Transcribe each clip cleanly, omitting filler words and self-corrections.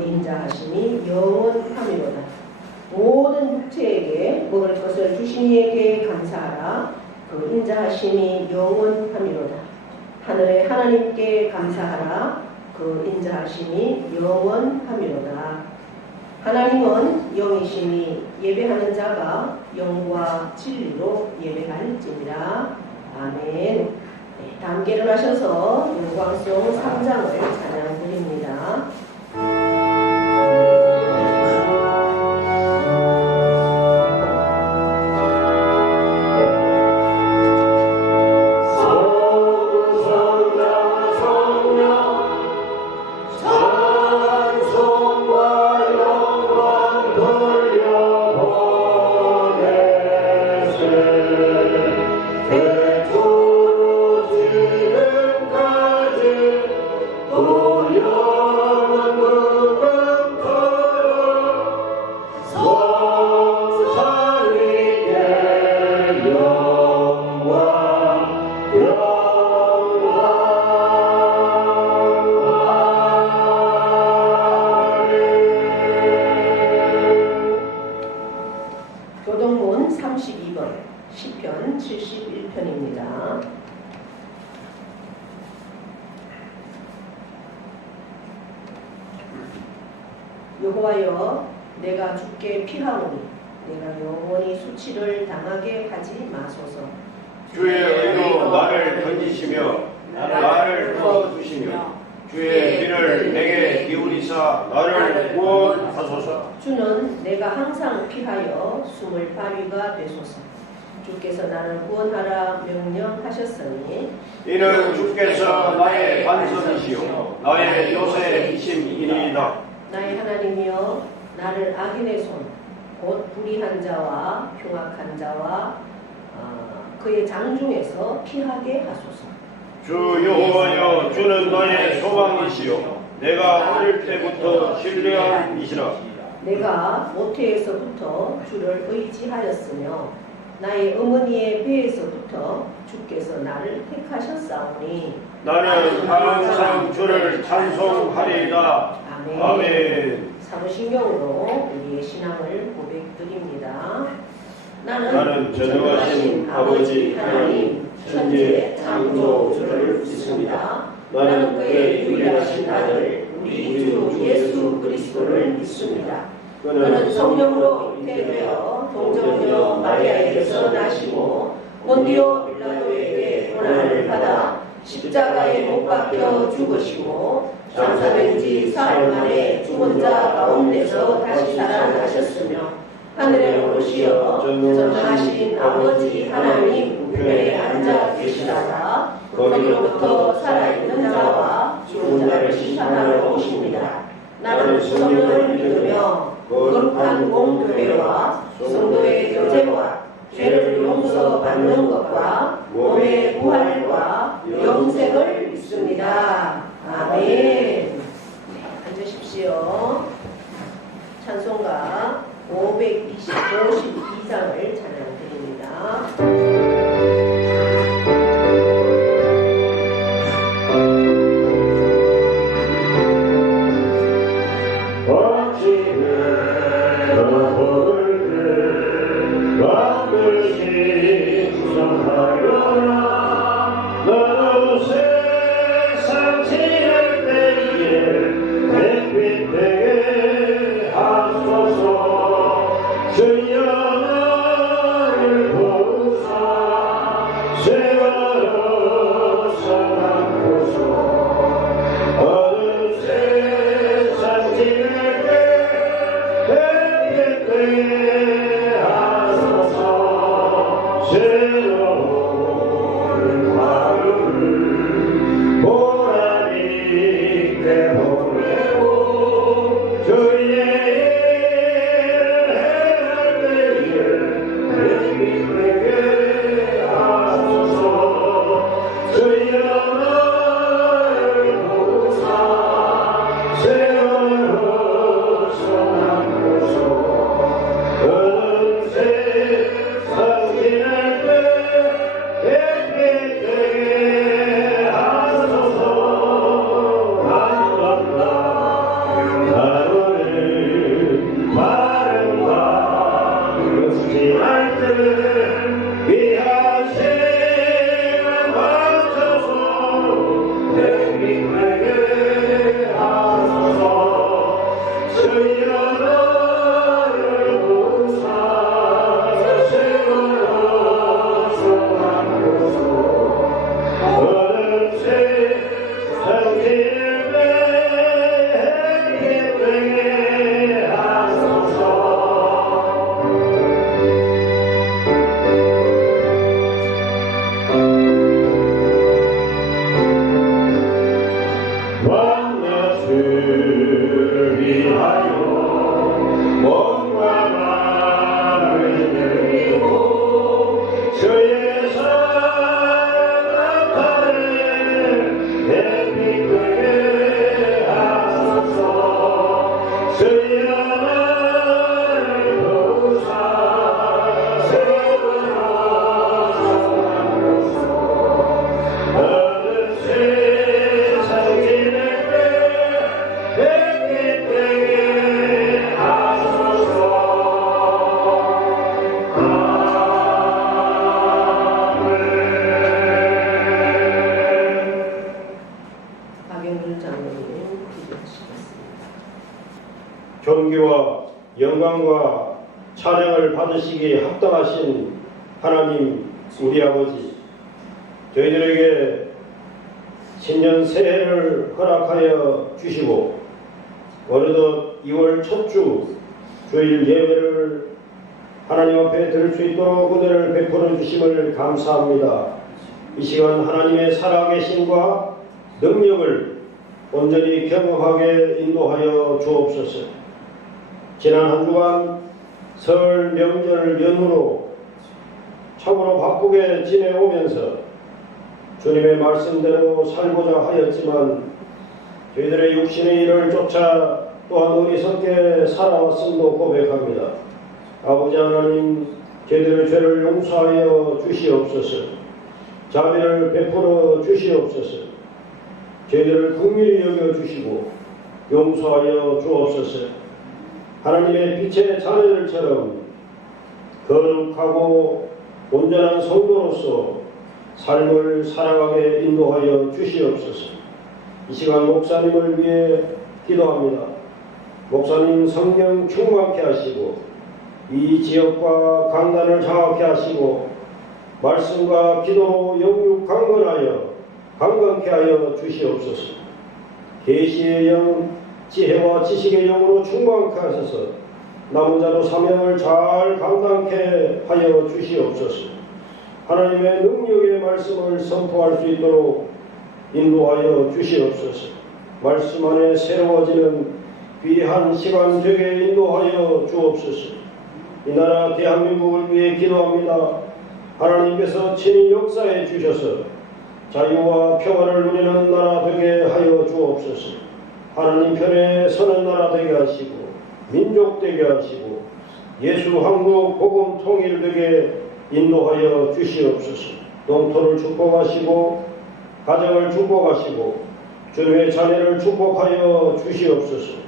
인자하심이 영원함이로다. 모든 육체에게 먹을 것을 주신 이에게 감사하라. 그 인자하심이 영원함이로다. 하늘의 하나님께 감사하라. 그 인자하심이 영원함이로다. 하나님은 영이시니 예배하는 자가 영과 진리로 예배할지니라. 아멘. 네, 다 함께 일어나셔서 영광송 3장을 찬양 드립니다. 교동문 32번 시편 71편입니다. 여호와여, 내가 주께 피하오니 내가 영원히 수치를 당하게 하지 마소서. 주의 의로 나를 던지시며 나를 풀어주시며 주의 귀를 내게 기울이사 나를 구원하소서. 주는 내가 항상 피하여 숨을 바위가 되소서. 주께서 나를 구원하라 명령하셨으니 이는 주께서 나의 반석이시요 나의 요새이심이니이다. 나의 하나님이여, 나를 악인의 손 곧 불의한 자와 흉악한 자와 그의 장중에서 피하게 하소서. 주 여호와여, 주는 나의 소망이시요 내가 어릴 때부터 신뢰한 이시라. 내가 모태에서부터 주를 의지하였으며 나의 어머니의 배에서부터 주께서 나를 택하셨사오니 나는 항상 주를 찬송하리이다. 아멘. 아멘. 사무신경으로 우리의 신앙을 고백드립니다. 나는 전능하신 아버지 하나님 천지의 창조주를 믿습니다. 나는 그의 유일하신 아들 우리 주 예수 그리스도를 믿습니다. 그는 성령으로 잉태되어 동정녀 마리아에게서 나시고 본디오 빌라도에게 고난을 받아 십자가에 못 박혀 죽으시고 장사된 지 사흘 만에 죽은 자 가운데서 다시 살아나셨으며 하늘에 오르시어 전능하신 아버지 하나님 우편에 앉아 계시다가 거기로부터 살아있는 자와 죽은 자를 심판하러 오십니다. 나는 성령을 믿으며 거룩한 공교회와 성도의 교제와 죄를 용서받는 것과 몸의 부활과 영생을 믿습니다. 아멘. 앉으십시오. 찬송가 552장을 찬양드립니다. 주의 일을 행할 때 존귀와 영광과 찬양을 받으시기에 합당하신 하나님 우리 아버지, 저희들에게 신년 새해를 허락하여 주시고 어느덧 2월 첫 주 주일 예배를 하나님 앞에 드릴 수 있도록 은혜를 베풀어 주심을 감사합니다. 이 시간 하나님의 살아계심과 능력을 온전히 경험하게 인도하여 주옵소서. 지난 한 주간 설 명절 연휴로 참으로 바쁘게 지내오면서 주님의 말씀대로 살고자 하였지만 저희들의 육신의 일을 쫓아 또한 어리석게 살아왔음도 고백합니다. 아버지 하나님, 저희들의 죄를 용서하여 주시옵소서. 자비를 베풀어 주시옵소서. 저희들을 긍휼히 여겨 주시고 용서하여 주옵소서. 하나님의 빛의 자녀들처럼 거룩하고 온전한 성도로서 삶을 살아가게 인도하여 주시옵소서. 이 시간 목사님을 위해 기도합니다. 목사님 성령 충만케 하시고 이 지역과 강단을 장악케 하시고 말씀과 기도로 영육 강건케 하여 주시옵소서. 계시의 영, 지혜와 지식의 영으로 충만케 하셔서 남은 자로 사명을 잘 감당케 하여 주시옵소서. 하나님의 능력의 말씀을 선포할 수 있도록 인도하여 주시옵소서. 말씀 안에 새로워지는 귀한 시간 되게 인도하여 주옵소서. 이 나라 대한민국을 위해 기도합니다. 하나님께서 친히 역사해 주셔서 자유와 평화를 누리는 나라 되게 하여 주옵소서. 하나님 편에 서는 나라 되게 하시고 민족 되게 하시고 예수 한국 복음 통일 되게 인도하여 주시옵소서. 농토를 축복하시고 가정을 축복하시고 주님의 자녀를 축복하여 주시옵소서.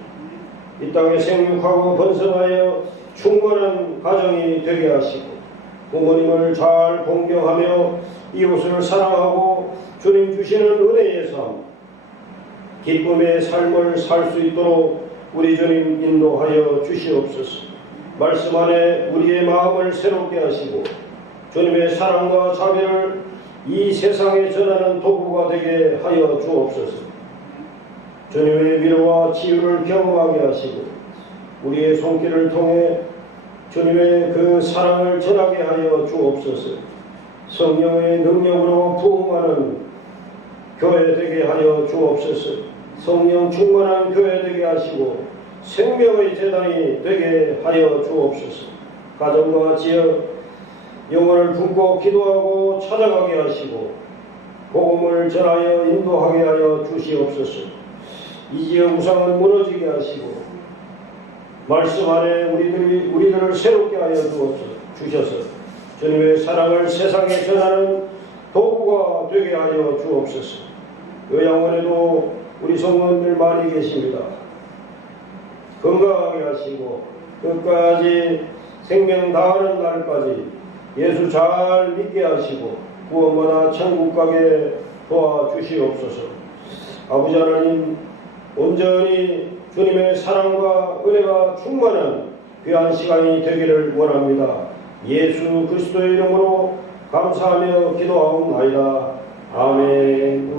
이 땅에 생육하고 번성하여 충만한 가정이 되게 하시고 부모님을 잘 공경하며 이웃을 사랑하고 주님 주시는 은혜의 삶, 기쁨의 삶을 살 수 있도록 우리 주님 인도하여 주시옵소서. 말씀 안에 우리의 마음을 새롭게 하시고 주님의 사랑과 자비를 이 세상에 전하는 도구가 되게 하여 주옵소서. 주님의 위로와 치유를 경험하게 하시고 우리의 손길을 통해 주님의 그 사랑을 전하게 하여 주옵소서. 성령의 능력으로 부흥하는 교회 되게 하여 주옵소서. 성령 충만한 교회 되게 하시고 생명의 재단이 되게 하여 주옵소서. 가정과 지역 영혼을 품고 기도하고 찾아가게 하시고 복음을 전하여 인도하게 하여 주시옵소서. 이 지역 우상은 무너지게 하시고 말씀 안에 우리들을 새롭게 하여 주셔서 주님의 사랑을 세상에 전하는 도구가 되게 하여 주옵소서. 요양원에도 우리 성도님들 많이 계십니다. 건강하게 하시고 끝까지 생명 다하는 날까지 예수 잘 믿게 하시고 구원받아 천국 가게 도와주시옵소서. 아버지 하나님, 온전히 주님의 사랑과 은혜가 충만한 귀한 시간이 되기를 원합니다. 예수 그리스도의 이름으로 감사하며 기도하옵나이다. 아멘.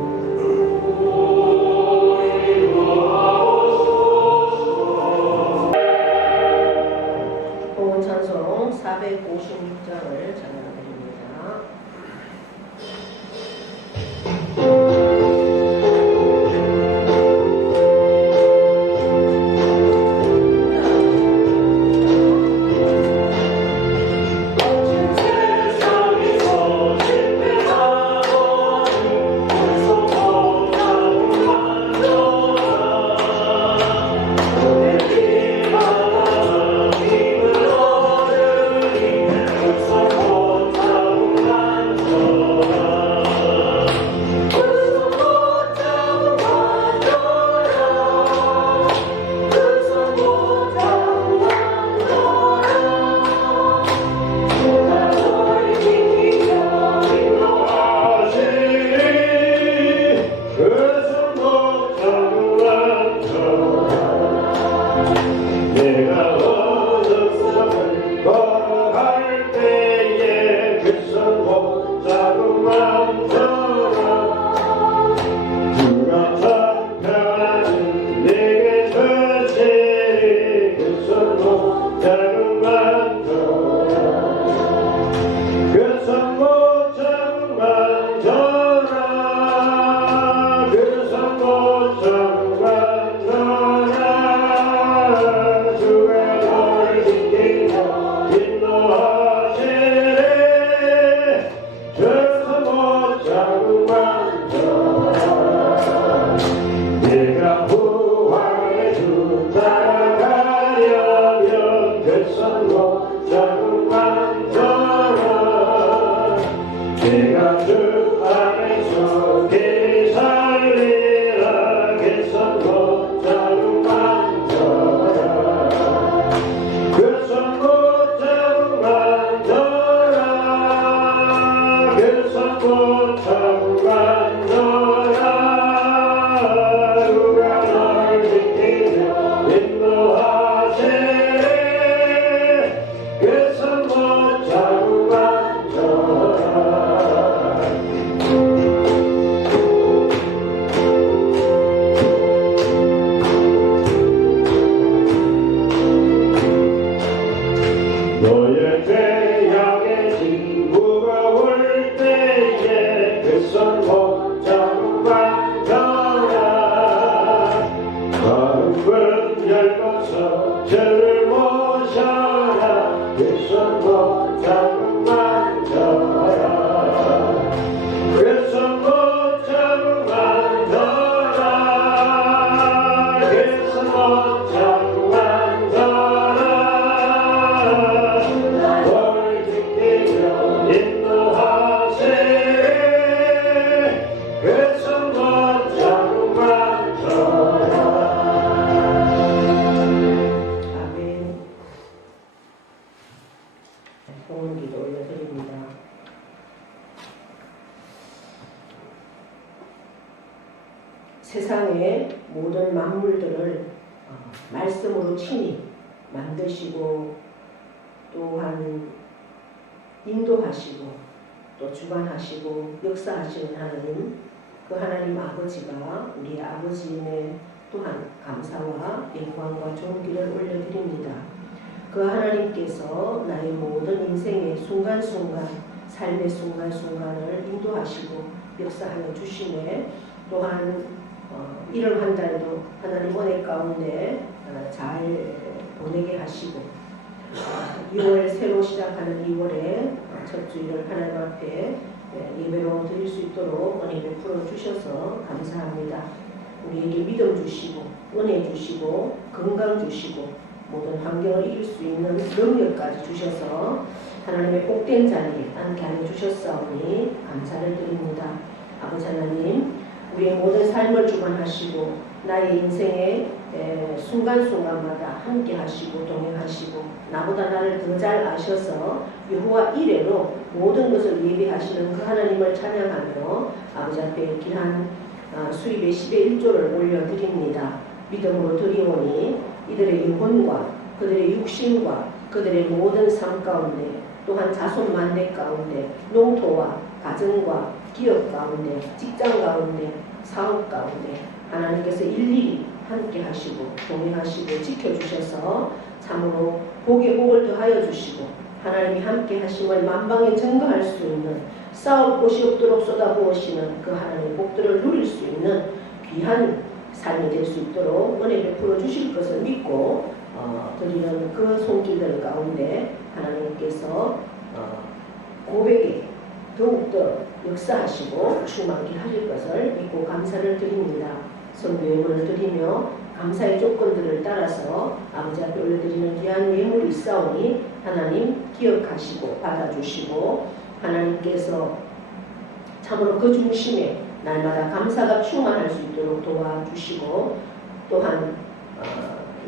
복음 찬송 456장을 찬양드립니다. 세상에서 집회하고 내가 어둠을 걸어갈 때에 그 손목 자꾸만 주가 편하는 내게 주시리 그 손목 자꾸만 그 손목 자꾸만 줘라 그 손목 자꾸만 줘라 주가 널 지키며 인도하시리 그 손목 자꾸만 줘라 내가 부활의 주 따라가려면 그 손목 자꾸만 줘라 내가 주 안에서 길 살리라 그 손목 자꾸만 줘라 그 손목 자꾸만 줘라 그 손목 자꾸만 줘라 누가 널 지키며 인도하시리 그 손목 자꾸만 줘라 너의 죄악의 짐 무거울 때에 그 손목 자꾸만 져라 마음은 얇아서 죄를 모셔라 그 손목 자꾸만 져라 그 손목 자꾸만 져라 그 손목 자꾸만 져라 널 지키며 인도하시리 그 손목 자꾸만 져라 아멘. 봉헌기도 올려드립니다. 세상의 모든 만물들을 말씀으로 친히 만드시고 또한 인도하시고 또 주관하시고 역사하시는 하나님, 그 하나님 아버지가 우리 아버지임에 또한 감사와 영광과 존귀를 올려드립니다. 그 하나님께서 나의 모든 인생의 순간순간, 삶의 순간순간을 인도하시고 역사하여 주시네. 또한 이런 한 달도 하나님 은혜 가운데 잘 보내게 하시고 2월 새로 시작하는 2월에 첫 주일을 하나님 앞에 예배로 드릴 수 있도록 은혜 베풀어 주셔서 감사합니다. 우리에게 믿음 주시고 은혜 주시고 건강 주시고 모든 환경을 이길 수 있는 능력까지 주셔서 하나님의 복된 자리에 앉게 하여 주셨사오니 감사를 드립니다. 아버지 하나님, 우리의 모든 삶을 주관하시고 나의 인생의 순간순간마다 함께 하시고 동행하시고 나보다 나를 더 잘 아셔서 여호와 이레로 모든 것을 예비하시는 그 하나님을 찬양하며 아버지 앞에 귀한 수입의 10의 1조를 올려드립니다. 믿음으로 드리오니 이들의 영혼과 그들의 육신과 그들의 모든 삶 가운데 또한 자손 만대 가운데 농토와 가정과 기업 가운데 직장 가운데 사업 가운데 하나님께서 일일이 함께 하시고 동행하시고 지켜주셔서 참으로 복에 복을 더하여 주시고 하나님이 함께 하심을 만방에 증거할 수 있는 싸울 곳이 없도록 쏟아부으시는 그 하나님의 복들을 누릴 수 있는 귀한 삶이 될 수 있도록 은혜 베풀어 주실 것을 믿고 드리는 그 손길들 가운데 하나님께서 고백에 더욱더 역사하시고 충만케 하실 것을 믿고 감사를 드립니다. 선교 예물을 드리며 감사의 조건들을 따라서 아버지 앞에 올려드리는 귀한 예물이 있사오니 하나님 기억하시고 받아주시고 하나님께서 참으로 그 중심에 날마다 감사가 충만할 수 있도록 도와주시고 또한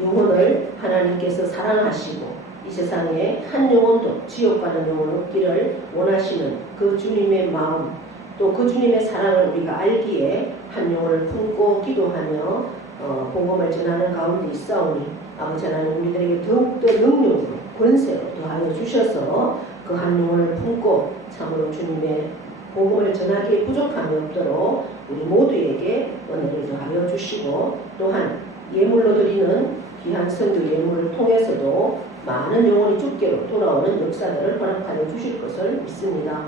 영혼을 하나님께서 사랑하시고 이 세상에 한 영혼도 지옥 가는 영혼 없기를 원하시는 그 주님의 마음 또 그 주님의 사랑을 우리가 알기에 한 영혼을 품고 기도하며 복음을 전하는 가운데 있사오니 아버지 하나님 우리들에게 더욱더 능력으로 권세로 더하여 주셔서 그 한 영혼을 품고 참으로 주님의 복음을 전하기에 부족함이 없도록 우리 모두에게 은혜를 더하여 주시고 또한 예물로 드리는 귀한 선교 예물을 통해서도 많은 영혼이 주께로 돌아오는 역사들을 허락하여 주실 것을 믿습니다.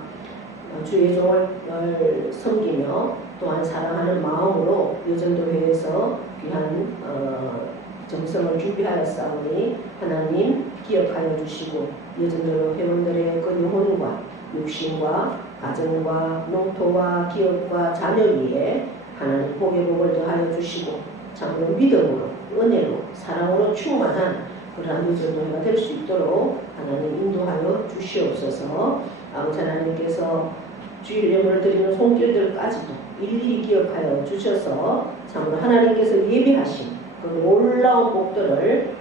주의 종을 섬기며 또한 사랑하는 마음으로 여전도회에서 귀한 정성을 준비하였사오니 하나님 기억하여 주시고 여전도 회원들의 그 영혼과 육신과 가정과 농토와 기업과 자녀 위에 하나님 복의 복을 더하여 주시고 참으로 믿음으로 은혜로 사랑으로 충만한 그러한 여전도회가 될 수 있도록 하나님 인도하여 주시옵소서. 아버지 하나님께서 주일 예물을 드리는 손길들까지도 일일이 기억하여 주셔서 참으로 하나님께서 예비하신 그 놀라운 복들을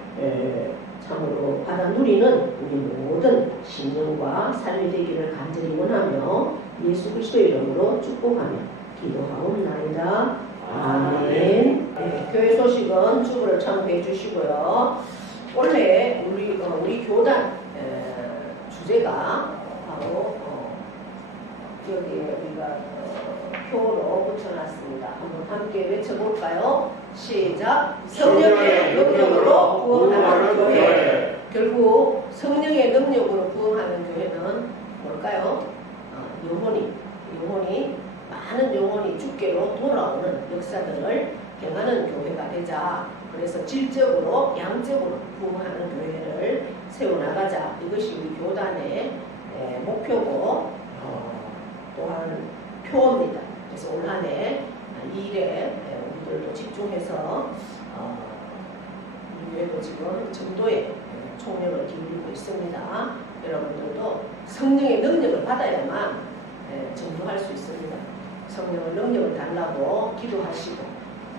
참으로 받아 누리는 우리 모든 신령과 삶이 되기를 간절히 원하며 예수 그리스도의 이름으로 축복하며 기도하옵나이다. 아멘. 네, 교회 소식은 주부를 참고해 주시고요. 원래 우리 교단 주제가 바로 여기 우리가 표로 붙여놨습니다. 한번 함께 외쳐볼까요? 시작! 성령의 능력으로 부흥하는 교회. 결국 성령의 능력으로 부흥하는 교회는 뭘까요? 영혼이 많은 영혼이 주께로 돌아오는 역사들을 행하는 교회가 되자. 그래서 질적으로 양적으로 부흥하는 교회를 세워나가자. 이것이 우리 교단의 목표고 또한 표입니다. 그래서 올 한 해 이 일에 우리들도 집중해서 우리 교회도 지금 전도에 총력을 기울이고 있습니다. 여러분들도 성령의 능력을 받아야만 전도할 수 있습니다. 성령의 능력을 달라고 기도하시고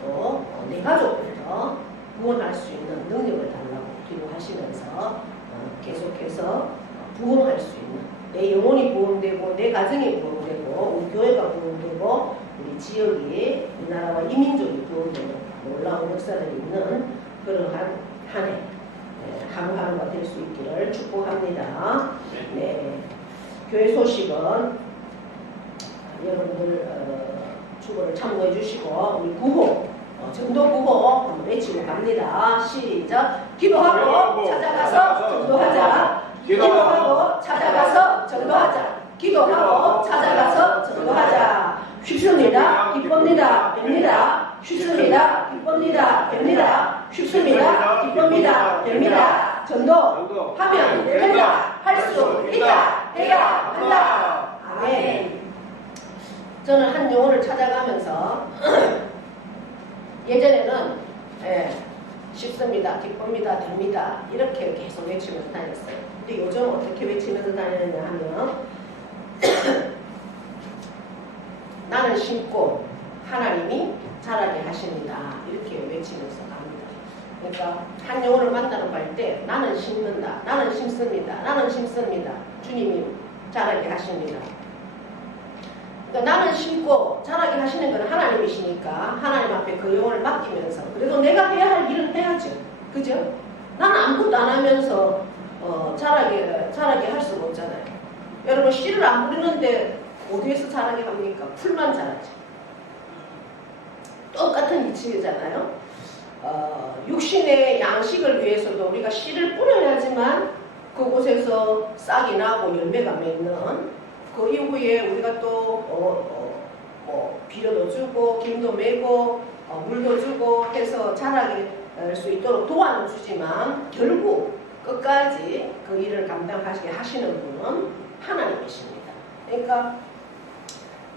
또 내 가족부터 구원할 수 있는 능력을 달라고 기도하시면서 계속해서 부흥할 수 있는 내 영혼이 부흥되고 내 가정이 부흥되고 우리 교회가 부흥되고 우리 지역이 우리나라와 이민족이 부흥되는 놀라운 역사들이 있는 그러한 한 해 하루하루가 될 수 있기를 축복합니다. 네, 교회 소식은 여러분들 주보를 참고해 주시고 우리 구호 전도 구호 한번 외치고 갑니다. 시작! 기도하고 찾아가서 전도하자. 기도하고 찾아가서 전도하자. 기도하고 찾아가서 전도하자. 쉽습니다. 기쁩니다. 됩니다. 쉽습니다. 기쁩니다. 됩니다. 쉽습니다. 기쁩니다. 됩니다. 전도하면 된다. 할 수 있다. 해야 한다. 아멘. 저는 한 영혼을 찾아가면서 예전에는 쉽습니다. 기쁩니다. 됩니다. 이렇게 계속 외치면서 다녔어요. 근데 요즘 어떻게 외치면서 다니느냐 하면 나는 심고 하나님이 자라게 하십니다. 이렇게 외치면서 갑니다. 그러니까 한 영혼을 만나러 갈 때 나는 심는다. 나는 심습니다. 나는 심습니다. 주님이 자라게 하십니다. 그러니까 나는 심고 자라게 하시는 건 하나님이시니까 하나님 앞에 그 영혼을 맡기면서 그래도 내가 해야 할 일은 해야죠. 그죠? 나는 아무것도 안 하면서 자라게 할 수가 없잖아요. 여러분 씨를 안 뿌리는데 어디에서 자라게 합니까? 풀만 자라죠. 똑같은 이치잖아요. 육신의 양식을 위해서도 우리가 씨를 뿌려야지만 그곳에서 싹이 나고 열매가 맺는 그 이후에 우리가 또 비료도 주고 김도 메고 물도 주고 해서 자라게 할 수 있도록 도와는 주지만 결국 끝까지 그 일을 감당하시게 하시는 분은 하나님이십니다. 그러니까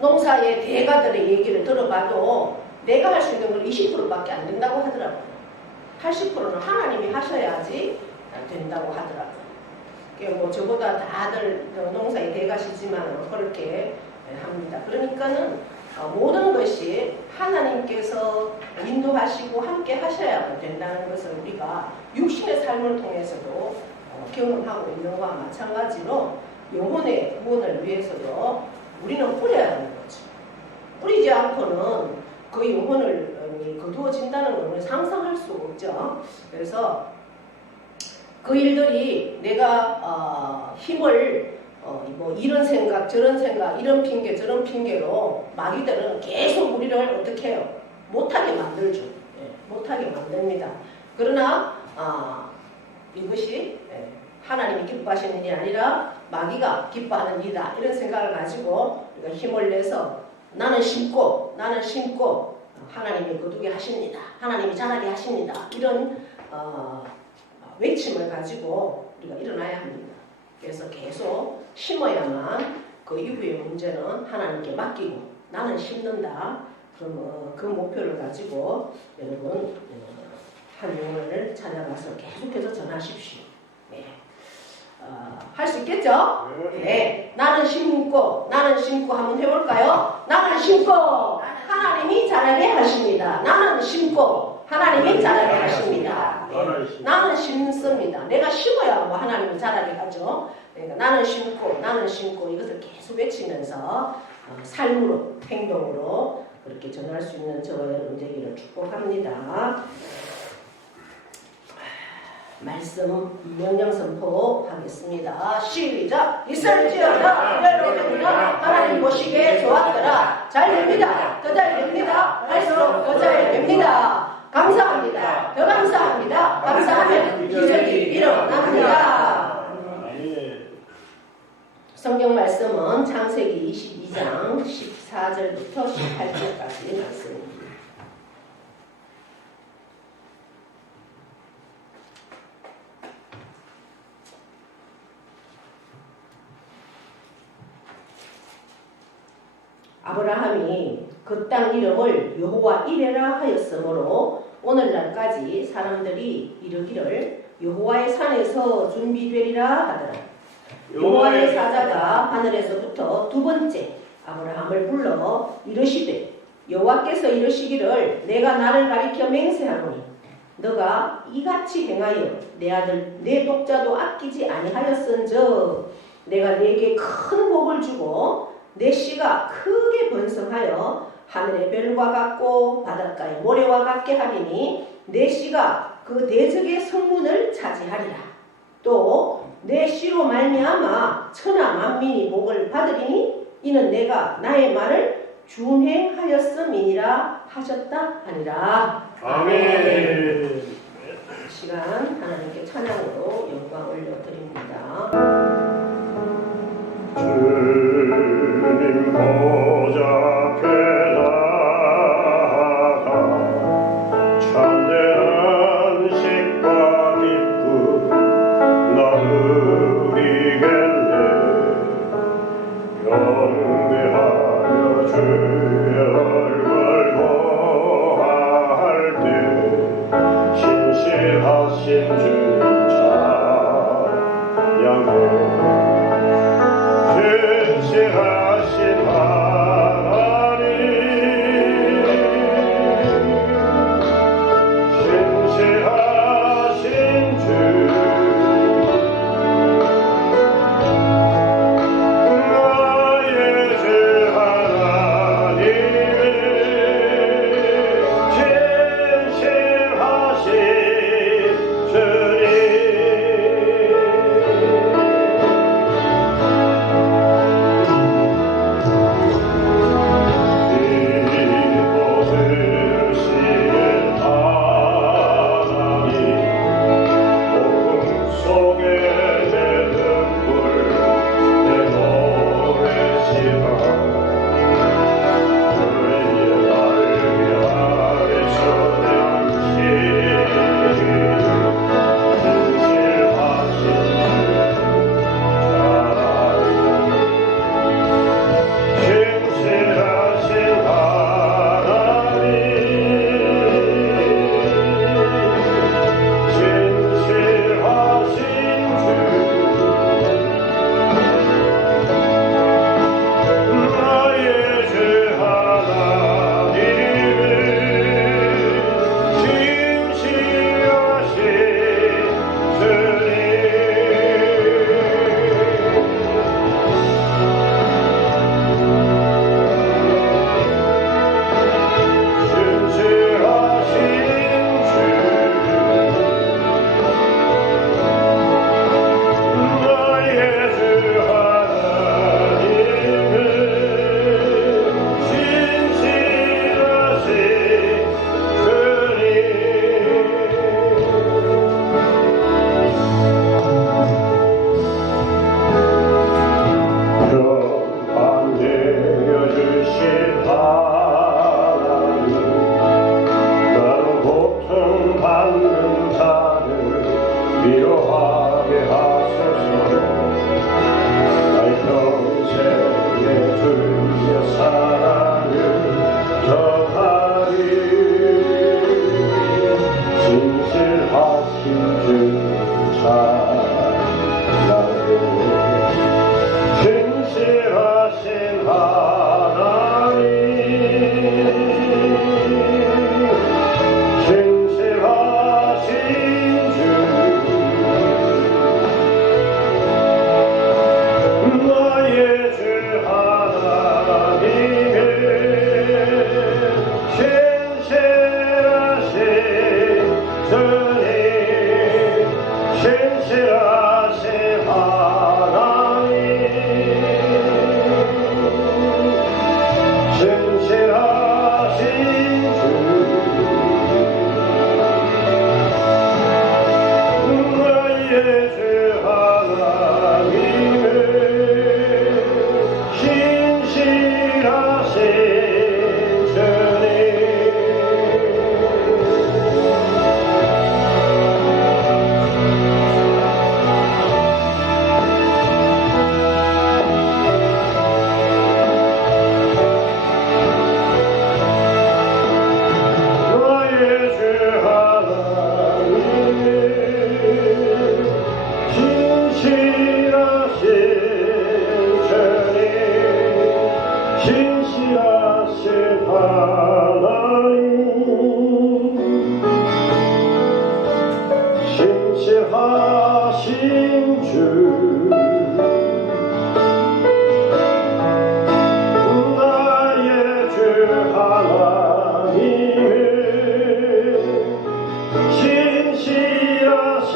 농사의 대가들의 얘기를 들어봐도 내가 할 수 있는 건 20%밖에 안 된다고 하더라고요. 80%는 하나님이 하셔야지 된다고 하더라고요. 뭐 저보다 다들 농사의 대가시지만 그렇게 합니다. 그러니까는 모든 것이 하나님께서 인도하시고 함께 하셔야 된다는 것을 우리가 육신의 삶을 통해서도 경험하고 있는 것과 마찬가지로 영혼의 구원을 위해서도 우리는 뿌려야 하는 거죠. 뿌리지 않고는 그 영혼을 거두어진다는 것을 상상할 수 없죠. 그래서 그 일들이 내가 힘을 뭐 이런 생각 저런 생각 이런 핑계 저런 핑계로 마귀들은 계속 우리를 어떻게 해요? 못하게 만들죠. 못하게 만듭니다. 그러나 이것이 하나님이 기뻐하시는 일이 아니라 마귀가 기뻐하는 일이다. 이런 생각을 가지고 우리가 힘을 내서 나는 심고 하나님이 거두게 하십니다. 하나님이 자라게 하십니다. 이런 외침을 가지고 우리가 일어나야 합니다. 그래서 계속 심어야만 그 이후의 문제는 하나님께 맡기고 나는 심는다. 그럼 그 목표를 가지고 여러분 한 영혼을 찾아가서 계속해서 전하십시오. 네. 할 수 있겠죠? 네. 나는 심고 한번 해볼까요? 나는 심고 하나님이 자라게 하십니다. 나는 심고 하나님이 자라게 하십니다. 네. 나는 심습니다. 내가 심어야 뭐 하나님이 자라게 하죠. 그러니까 나는 심고 이것을 계속 외치면서 삶으로 행동으로 그렇게 전할 수 있는 저와 여러분 되기를 축복합니다. 말씀 명령 선포하겠습니다. 시작! 있을지어다 여러분이나 하나님 보시기에 좋았더라. 잘 됩니다. 더 잘 됩니다. 할수록 더 잘 됩니다. 감사합니다. 더 감사합니다. 감사하면 기적이 일어납니다. 성경 말씀은 창세기 22장 14절부터 18절까지 말씀입니다. 아브라함이 그 땅 이름을 여호와 이레라 하였으므로 오늘날까지 사람들이 이르기를 여호와의 산에서 준비되리라 하더라. 여호와의 사자가 하늘에서부터 두 번째 아브라함을 불러 이르시되 여호와께서 이르시기를 내가 나를 가리켜 맹세하노니 너가 이같이 행하여 내 아들 내 독자도 아끼지 아니하였은즉 내가 네게 큰 복을 주고 내 씨가 크게 번성하여 하늘의 별과 같고 바닷가의 모래와 같게 하리니 내 씨가 그 대적의 성문을 차지하리라. 또 내 씨로 말미암아 천하 만민이 복을 받으리니 이는 내가 나의 말을 준행하였음이니라 하셨다 하니라. 아멘. 시간 하나님께 찬양으로 영광 올려드립니다. 주님 보좌 앞에다가 참된 안식과 기쁨 나누리겠네. 경배하여 주의 얼굴 보아할 때 신실하신 주님 찬양해. 신실하신 하나님 신실하신 하나님 신실하신 주 나의 주 하나님은 신실하신 주님 신실하신 하나님 신실하신 주 나의 주 하나님은 신실하신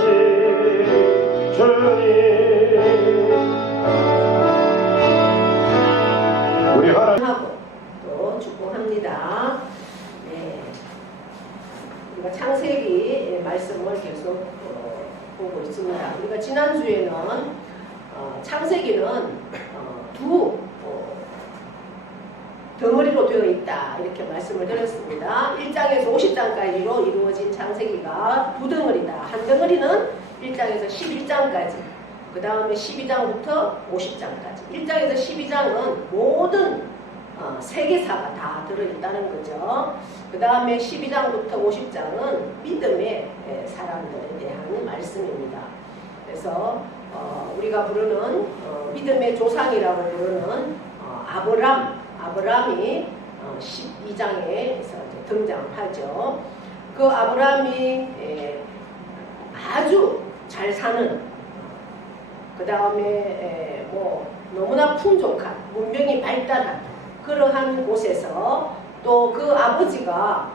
주님 우리 하나님 하고 또 축복합니다. 네. 우리가 창세기 말씀을 계속 보고 있습니다. 우리가 지난주에는 창세기는 두 덩어리로 되어 있다 이렇게 말씀을 드렸습니다. 1장에서 50장까지로 이루어진 창세기가 두 덩어리다. 한 덩어리는 1장에서 11장까지, 그 다음에 12장부터 50장까지. 1장에서 12장은 모든 세계사가 다 들어있다는 거죠. 그 다음에 12장부터 50장은 믿음의 사람들에 대한 말씀입니다. 그래서 우리가 부르는 믿음의 조상이라고 부르는 아브람이 12장에서 등장하죠. 그 아브람이 아주 잘 사는, 그 다음에 뭐 너무나 풍족한, 문명이 발달한 그러한 곳에서 또 그 아버지가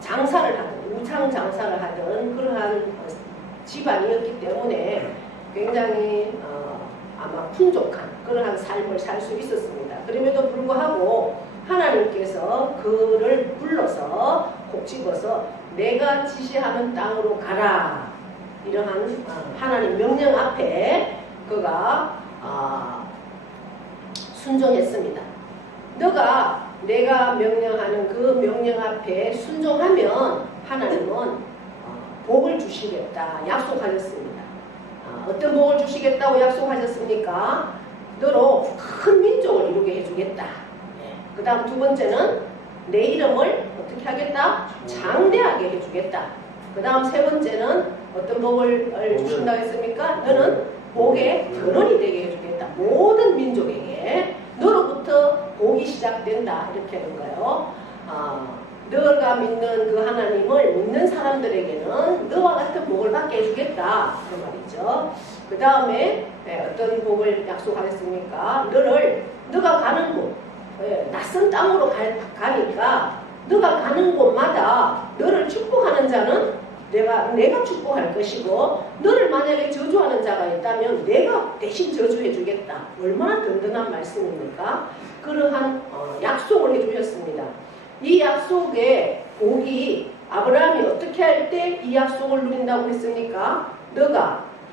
장사를 하던, 우창 장사를 하던 그러한 집안이었기 때문에 굉장히 아마 풍족한 그러한 삶을 살 수 있었습니다. 그럼에도 불구하고 하나님께서 그를 불러서 콕 집어서 내가 지시하는 땅으로 가라, 이러한 하나님 명령 앞에 그가 순종했습니다. 너가 내가 명령하는 그 명령 앞에 순종하면 하나님은 복을 주시겠다 약속하셨습니다. 어떤 복을 주시겠다고 약속하셨습니까? 너로 큰 민족을 이루게 해주겠다. 그 다음 두 번째는 내 이름을 어떻게 하겠다? 장대하게 해주겠다. 그 다음 세 번째는 어떤 복을 주신다고 했습니까? 너는 복의 근원이 되게 해주겠다. 모든 민족에게 너로부터 복이 시작된다, 이렇게 하는 거예요. 너가 믿는 그 하나님을 믿는 사람들에게는 너와 같은 복을 받게 해주겠다, 그 말이죠. 그 다음에 어떤 복을 약속하겠습니까? 너가 가는 곳, 낯선 땅으로 가니까 너가 가는 곳마다 너를 축복하는 자는 내가 축복할 것이고, 너를 만약에 저주하는 자가 있다면 내가 대신 저주해 주겠다. 얼마나 든든한 말씀입니까? 그러한 약속을 해주셨습니다. 이 약속의 복이 아브라함이 어떻게 할 때 이 약속을 누린다고 했습니까?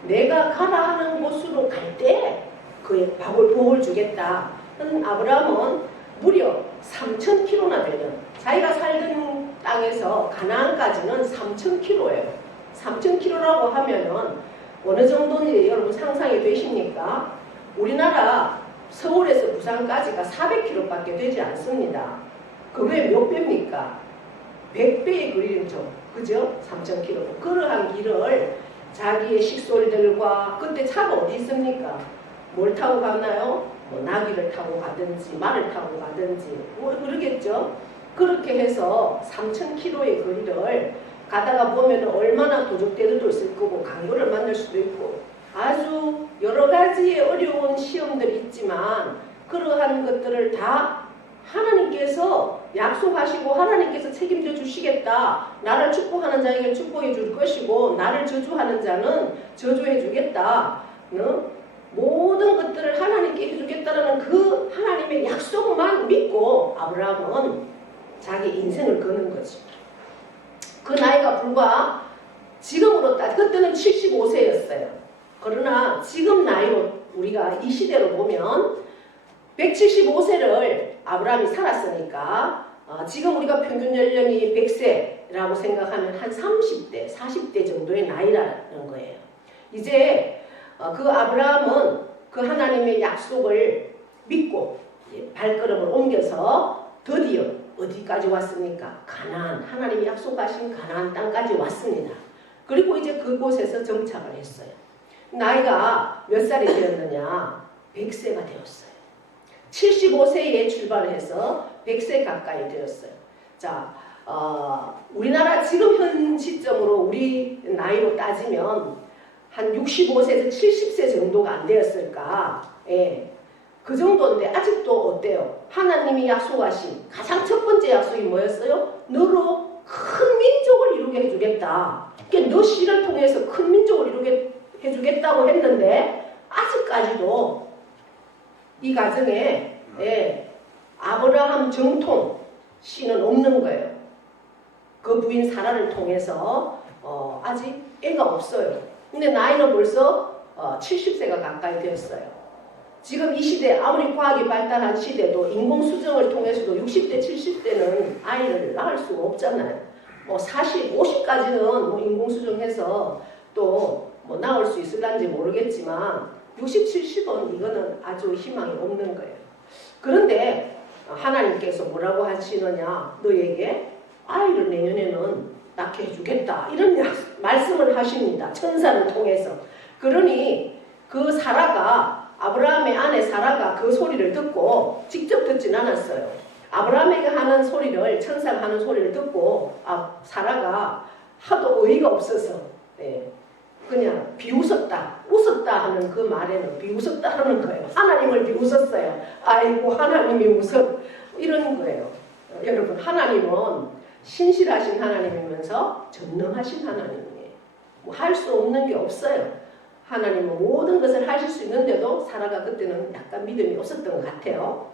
내가 가라 하는 곳으로 갈 때 그의 복을 주겠다. 아브라함은 무려 3,000km나 되는, 자기가 살던 땅에서 가나안까지는 3,000km예요. 3,000km라고 하면은 어느 정도인지 여러분 상상이 되십니까? 우리나라 서울에서 부산까지가 400km밖에 되지 않습니다. 그게 몇 배입니까? 100배의 거리죠. 그죠? 3,000km. 그러한 길을 자기의 식솔들과, 그때 차가 어디 있습니까? 뭘 타고 가나요? 뭐 나귀를 타고 가든지 말을 타고 가든지 뭐 그러겠죠. 그렇게 해서 3,000km의 거리를 가다가 보면 얼마나 도적대들도 있을 거고 강도를 만날 수도 있고 아주 여러 가지의 어려운 시험들이 있지만 그러한 것들을 다 하나님께서 약속하시고 하나님께서 책임져 주시겠다. 나를 축복하는 자에게 축복해 줄 것이고 나를 저주하는 자는 저주해 주겠다. 모든 것들을 하나님께 해주겠다라는 그 하나님의 약속만 믿고 아브라함은 자기 인생을 거는 거지. 그 나이가 불과 지금으로 그때는 75세였어요. 그러나 지금 나이로 우리가 이 시대로 보면 175세를 아브라함이 살았으니까 지금 우리가 평균 연령이 100세라고 생각하면 한 30대, 40대 정도의 나이라는 거예요. 이제 그 아브라함은 그 하나님의 약속을 믿고 발걸음을 옮겨서 드디어 어디까지 왔습니까? 가나안, 하나님이 약속하신 가나안 땅까지 왔습니다. 그리고 이제 그곳에서 정착을 했어요. 나이가 몇 살이 되었느냐? 100세가 되었어요. 75세에 출발을 해서 100세 가까이 되었어요. 자, 우리나라 지금 현 시점으로 우리 나이로 따지면 한 65세에서 70세 정도가 안 되었을까? 예. 그 정도인데 아직도 어때요? 하나님이 약속하신 가장 첫 번째 약속이 뭐였어요? 너로 큰 민족을 이루게 해주겠다. 그러니까 너 씨를 통해서 큰 민족을 이루게 해주겠다고 했는데 아직까지도 이 가정에 아브라함 정통 씨는 없는 거예요. 그 부인 사라를 통해서 아직 애가 없어요. 근데 나이는 벌써 70세가 가까이 되었어요. 지금 이 시대 아무리 과학이 발달한 시대도 인공수정을 통해서도 60대 70대는 아이를 낳을 수가 없잖아요. 뭐 40, 50까지는 뭐 인공수정해서 또 뭐 낳을 수 있을런지 모르겠지만 60, 70은 이거는 아주 희망이 없는 거예요. 그런데 하나님께서 뭐라고 하시느냐? 너에게 아이를 내년에는 낳게 해주겠다. 이런 말씀을 하십니다. 천사를 통해서. 그러니 그 사라가 아브라함의 아내 사라가 그 소리를 듣고 직접 듣진 않았어요. 아브라함에게 하는 소리를 천사가 하는 소리를 듣고 사라가 하도 어이가 없어서 그냥 비웃었다, 웃었다 하는 그 말에는 비웃었다 하는 거예요. 하나님을 비웃었어요. 아이고 하나님이 웃어 이런 거예요. 여러분 하나님은 신실하신 하나님이면서 전능하신 하나님이에요. 뭐 할 수 없는 게 없어요. 하나님은 모든 것을 하실 수 있는데도 사라가 그때는 약간 믿음이 없었던 것 같아요.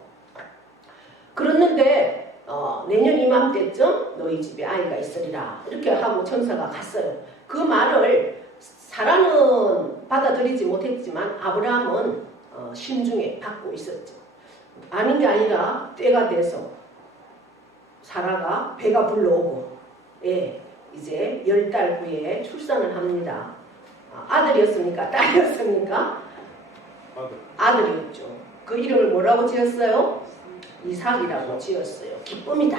그랬는데 내년 이맘때쯤 너희 집에 아이가 있으리라 이렇게 하고 천사가 갔어요. 그 말을 사라는 받아들이지 못했지만 아브라함은 심중에 받고 있었죠. 아닌 게 아니라 때가 돼서 사라가 배가 불러오고 이제 10달 후에 출산을 합니다. 아들이었습니까? 딸이었습니까? 아들이었죠. 그 이름을 뭐라고 지었어요? 이삭이라고 지었어요. 기쁨이다.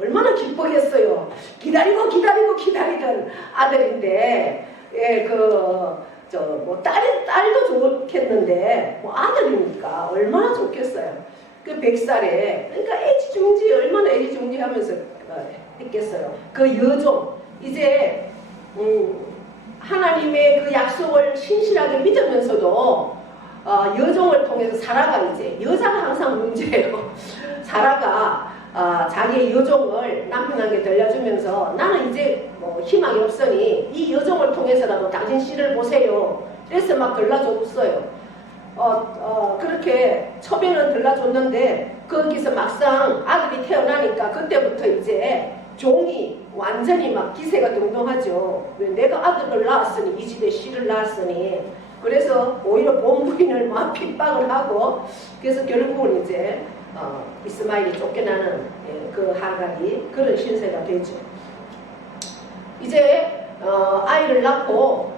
얼마나 기쁘겠어요. 기다리던 아들인데 딸도 좋겠는데 뭐 아들이니까 얼마나 좋겠어요. 그 100살에 그러니까 애지중지 얼마나 애지중지하면서 했겠어요. 그 여종 이제 하나님의 그 약속을 신실하게 믿으면서도 여종을 통해서 사라가 이제 여자가 항상 문제예요. 사라가 자기의 여종을 남편에게 들려주면서 나는 이제 뭐 희망이 없으니 이 여종을 통해서라도 당신 씨를 보세요. 그래서 막 들려줬어요. 그렇게 처음에는 들려줬는데 거기서 막상 아들이 태어나니까 그때부터 이제 종이 완전히 막 기세가 등등하죠. 왜 내가 아들을 낳았으니 이 집에 씨를 낳았으니 그래서 오히려 본부인을 막 핍박을 하고 그래서 결국은 이제 이스마엘이 쫓겨나는 그 하갈이 그런 신세가 되죠. 이제 아이를 낳고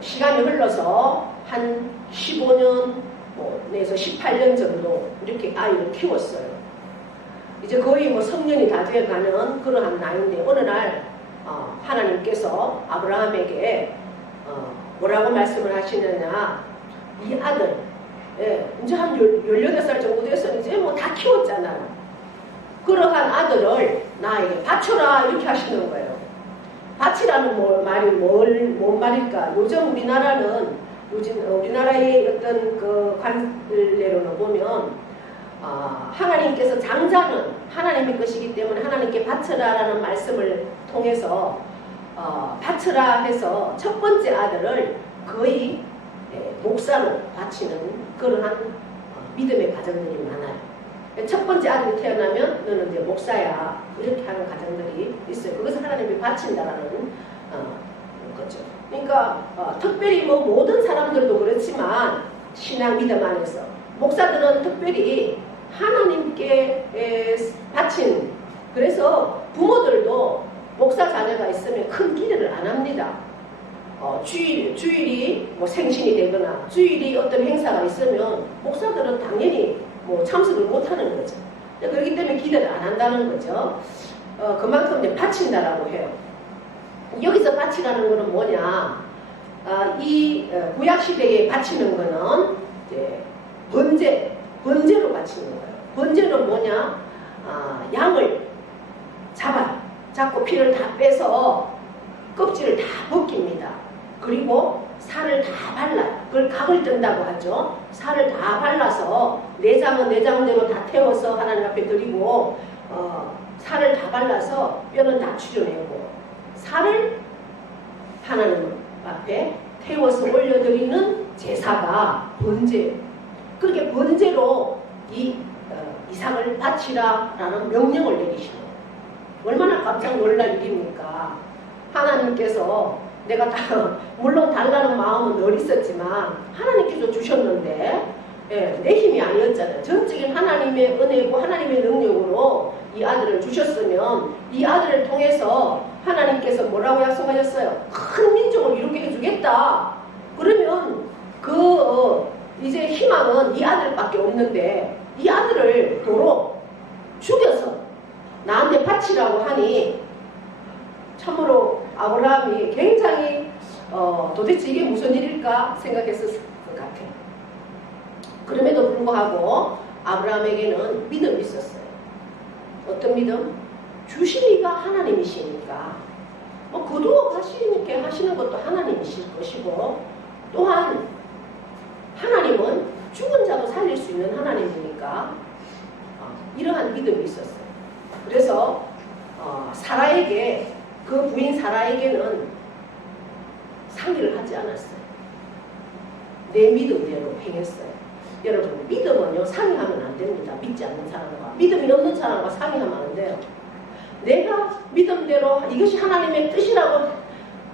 시간이 흘러서 한 15년 내에서 18년 정도 이렇게 아이를 키웠어요. 이제 거의 뭐 성년이 다 되어가는 그러한 나이인데 어느 날 하나님께서 아브라함에게 뭐라고 말씀을 하시느냐, 이 아들 이제 한 18살 정도 돼서 이제 뭐 다 키웠잖아요. 그러한 아들을 나에게 바쳐라 이렇게 하시는 거예요. 바치라는 말이 뭔 말일까? 요즘 우리나라의 어떤 그 관례로는 보면 하나님께서 장자는 하나님의 것이기 때문에 하나님께 바쳐라라는 말씀을 통해서 바쳐라 해서 첫 번째 아들을 거의 목사로 바치는 그러한 믿음의 가정들이 많아요. 첫 번째 아들이 태어나면 너는 이제 목사야 이렇게 하는 가정들이 있어요. 그것을 하나님이 바친다라는 거죠. 그러니까 특별히 뭐 모든 사람들도 그렇지만 신앙 믿음 안에서 목사들은 특별히 하나님께 바친, 그래서 부모들도 목사 자녀가 있으면 큰 기대를 안 합니다. 주일이 뭐 생신이 되거나 주일이 어떤 행사가 있으면 목사들은 당연히 뭐 참석을 못 하는 거죠. 그렇기 때문에 기대를 안 한다는 거죠. 그만큼 이제 바친다라고 해요. 여기서 바치라는 거는 뭐냐? 이 구약 시대에 바치는 거는 이제 번제로 바치는 거예요. 번제는 뭐냐? 양을 잡고 피를 다 빼서 껍질을 다 벗깁니다. 그리고 살을 다 발라요. 그걸 각을 뜬다고 하죠. 살을 다 발라서 내장은 내장대로 다 태워서 하나님 앞에 드리고 살을 다 발라서 뼈는 다 추려내고 살을 하나님 앞에 태워서 올려드리는 제사가 번제. 그렇게 번제로 이 이삭을 바치라라는 명령을 내리시는 거예요. 얼마나 깜짝 놀랄 일입니까? 하나님께서 내가 물론 달라는 마음은 늘 있었지만 하나님께서 주셨는데 내 힘이 아니었잖아요. 전적인 하나님의 은혜고 하나님의 능력으로 이 아들을 주셨으면 이 아들을 통해서 하나님께서 뭐라고 약속하셨어요? 큰 민족을 이루게 해주겠다. 그러면 이제 희망은 이 아들밖에 없는데 이 아들을 도로 죽여서 나한테 바치라고 하니 참으로 아브라함이 굉장히 도대체 이게 무슨 일일까 생각했을 것 같아요. 그럼에도 불구하고 아브라함에게는 믿음이 있었어요. 어떤 믿음? 주시니가 하나님이시니까 거두어 가시니까 하시는 것도 하나님이실 것이고 또한 하나님은 죽은 자도 살릴 수 있는 하나님이니까 이러한 믿음이 있었어요. 그래서 사라에게 그 부인 사라에게는 상의를 하지 않았어요. 내 믿음대로 행했어요. 여러분 믿음은요 상의하면 안 됩니다. 믿지 않는 사람과 믿음이 없는 사람과 상의하면 안 돼요. 내가 믿음대로 이것이 하나님의 뜻이라고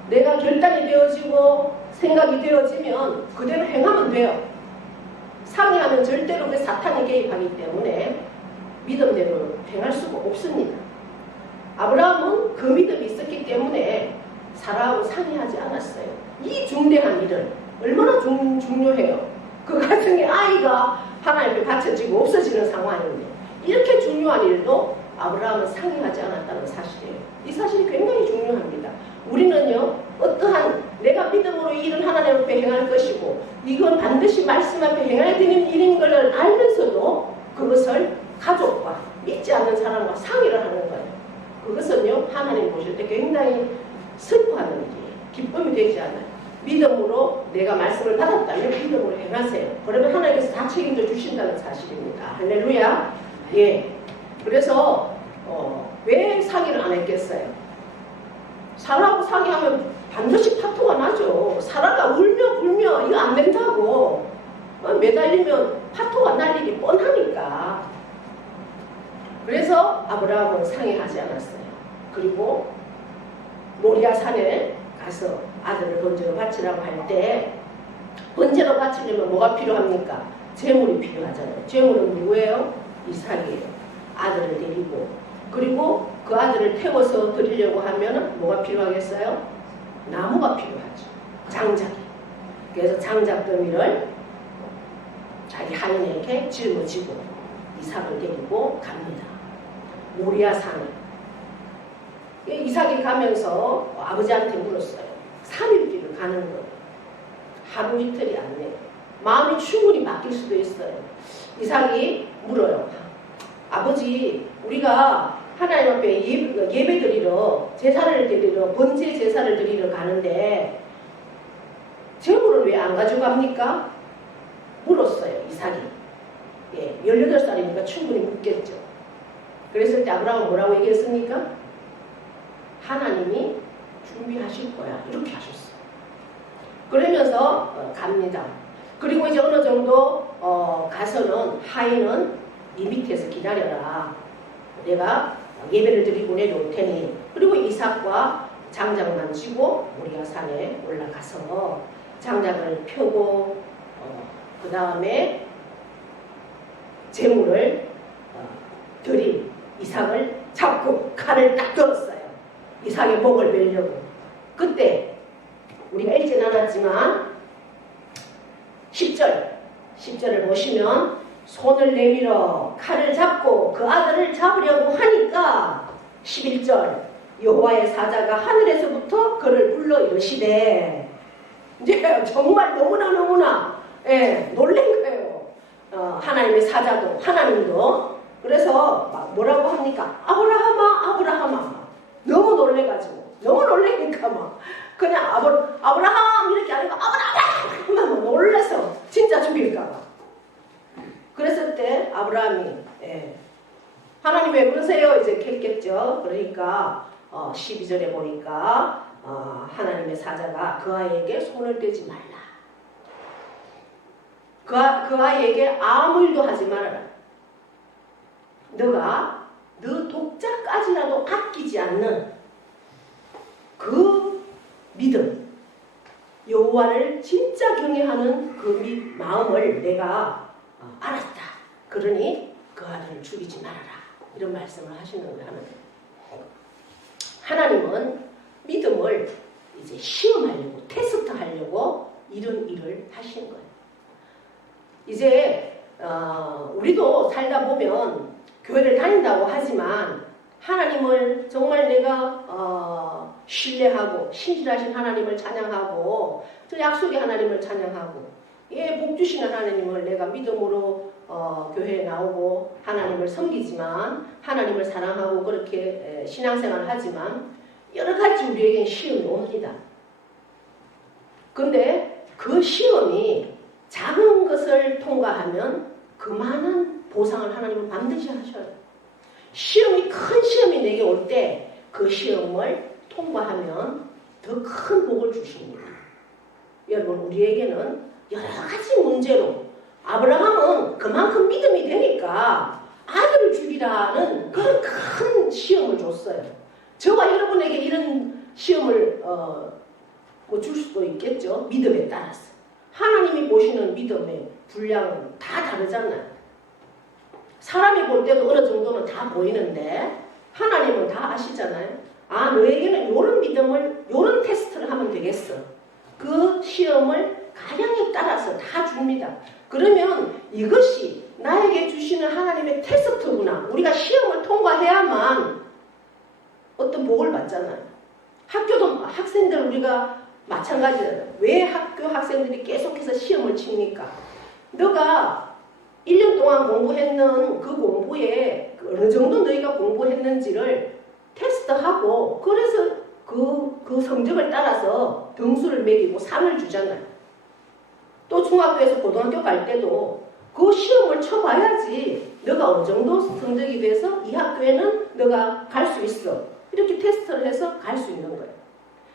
내가 결단이 되어지고 생각이 되어지면 그대로 행하면 돼요. 상의하면 절대로 그 사탄이 개입하기 때문에 믿음대로 행할 수가 없습니다. 아브라함은 그 믿음이 있었기 때문에 사라하고 상의하지 않았어요. 이 중대한 일은 얼마나 중요해요. 그 가정의 아이가 하나님 앞에 바쳐지고 없어지는 상황인데 이렇게 중요한 일도 아브라함은 상의하지 않았다는 사실이에요. 이 사실이 굉장히 중요합니다. 우리는요 어떠한 내가 믿음으로 이 일을 하나님 앞에 행할 것이고 이건 반드시 말씀 앞에 행해야 되는 일인 걸 알면서도 그것을 가족과 믿지 않는 사람과 상의를 하는 거예요. 그것은요 하나님 보실 때 굉장히 슬퍼하는 일이에요. 기쁨이 되지 않아요. 믿음으로 내가 말씀을 받았다면 믿음으로 행하세요. 그러면 하나님께서 다 책임져 주신다는 사실입니다. 할렐루야. 예. 그래서 왜 상의를 안 했겠어요? 사라하고 상의하면 반드시 파토가 나죠. 사라가 울며 불며 이거 안 된다고 매달리면 파토가 날 일이 뻔하니까. 그래서 아브라함은 상의하지 않았어요. 그리고 모리아 산에 가서 아들을 번제로 바치라고 할 때 번제로 바치려면 뭐가 필요합니까? 제물이 필요하잖아요. 제물은 누구예요? 이삭이에요. 아들을 데리고 그리고 그 아들을 태워서 드리려고 하면 뭐가 필요하겠어요? 나무가 필요하죠. 장작이. 그래서 장작더미를 자기 하인에게 짊어지고 이삭을 데리고 갑니다. 모리아 산에. 이삭이 가면서 아버지한테 물었어요. 3일길을 가는 거예요. 하루 이틀이 안 돼요. 마음이 충분히 바뀔 수도 있어요. 이삭이 물어요. 아버지, 우리가 하나님 앞에 예배 드리러, 제사를 드리러, 번제 제사를 드리러 가는데 제물을 왜 안 가져갑니까? 물었어요, 이삭이. 예, 18살이니까 충분히 묻겠죠. 그랬을 때 아브라함은 뭐라고 얘기했습니까? 하나님이 준비하실 거야. 이렇게 하셨어요. 그러면서 갑니다. 그리고 이제 어느 정도 가서는 하인은 이 밑에서 기다려라. 내가 예배를 드리고 내려올 테니. 그리고 이삭과 장작만 쥐고 우리가 산에 올라가서 장작을 펴고 그 다음에 제물을 드린 이삭을 잡고 칼을 딱 들었어요. 이삭의 목을 베려고. 그때 우리가 읽진 않았지만 10절을 보시면 손을 내밀어 칼을 잡고 그 아들을 잡으려고 하니까 11절 여호와의 사자가 하늘에서부터 그를 불러 이르시되 이제 정말 너무나 놀란 거예요. 하나님의 사자도 하나님도. 그래서 막 뭐라고 합니까? 아브라함아 너무 놀래가지고 너무 놀래니까 막 그냥 아브라함 이렇게 하니까 아브라함 놀래서 진짜 죽일까봐. 그랬을 때 아브라함이 하나님 왜 그러세요? 이제 했겠죠. 그러니까 12절에 보니까 하나님의 사자가 그 아이에게 손을 떼지 말라. 그 아이에게 아무 일도 하지 말아라. 너가 너 독자까지라도 아끼지 않는 그 믿음, 여호와를 진짜 경외하는 그 마음을 내가 알았다. 그러니 그 아들을 죽이지 말아라. 이런 말씀을 하시는 거예요. 하나님은 믿음을 이제 시험하려고, 테스트하려고 이런 일을 하시는 거예요. 이제 우리도 살다 보면 교회를 다닌다고 하지만 하나님을 정말 내가 신뢰하고 신실하신 하나님을 찬양하고 또 약속의 하나님을 찬양하고 복 주시는 하나님을 내가 믿음으로 교회에 나오고 하나님을 섬기지만 하나님을 사랑하고 그렇게 신앙생활을 하지만 여러 가지 우리에겐 시험이 옵니다. 근데 그 시험이 작은 것을 통과하면 그 많은 보상을 하나님은 반드시 하셔요. 시험이 큰 시험이 내게 올 때 그 시험을 통과하면 더 큰 복을 주십니다. 여러분 우리에게는 여러 가지 문제로 아브라함은 그만큼 믿음이 되니까 아들을 죽이라는 그런 큰 시험을 줬어요. 저와 여러분에게 이런 시험을 줄 수도 있겠죠. 믿음에 따라서. 하나님이 보시는 믿음의 분량은 다 다르잖아요. 사람이 볼 때도 어느 정도는 다 보이는데 하나님은 다 아시잖아요. 너에게는 이런 믿음을, 이런 테스트를 하면 되겠어. 그 시험을 가량에 따라서 다 줍니다. 그러면 이것이 나에게 주시는 하나님의 테스트구나. 우리가 시험을 통과해야만 어떤 복을 받잖아요. 학교도 학생들 우리가 마찬가지예요. 왜 학교 학생들이 계속해서 시험을 칩니까? 너가 1년 동안 공부했는 그 공부에 어느 정도 너희가 공부했는지를 테스트하고 그래서 그 성적을 따라서 등수를 매기고 상을 주잖아요. 또 중학교에서 고등학교 갈 때도 그 시험을 쳐봐야지 너가 어느 정도 성적이 돼서 이 학교에는 너가 갈 수 있어. 이렇게 테스트를 해서 갈 수 있는 거예요.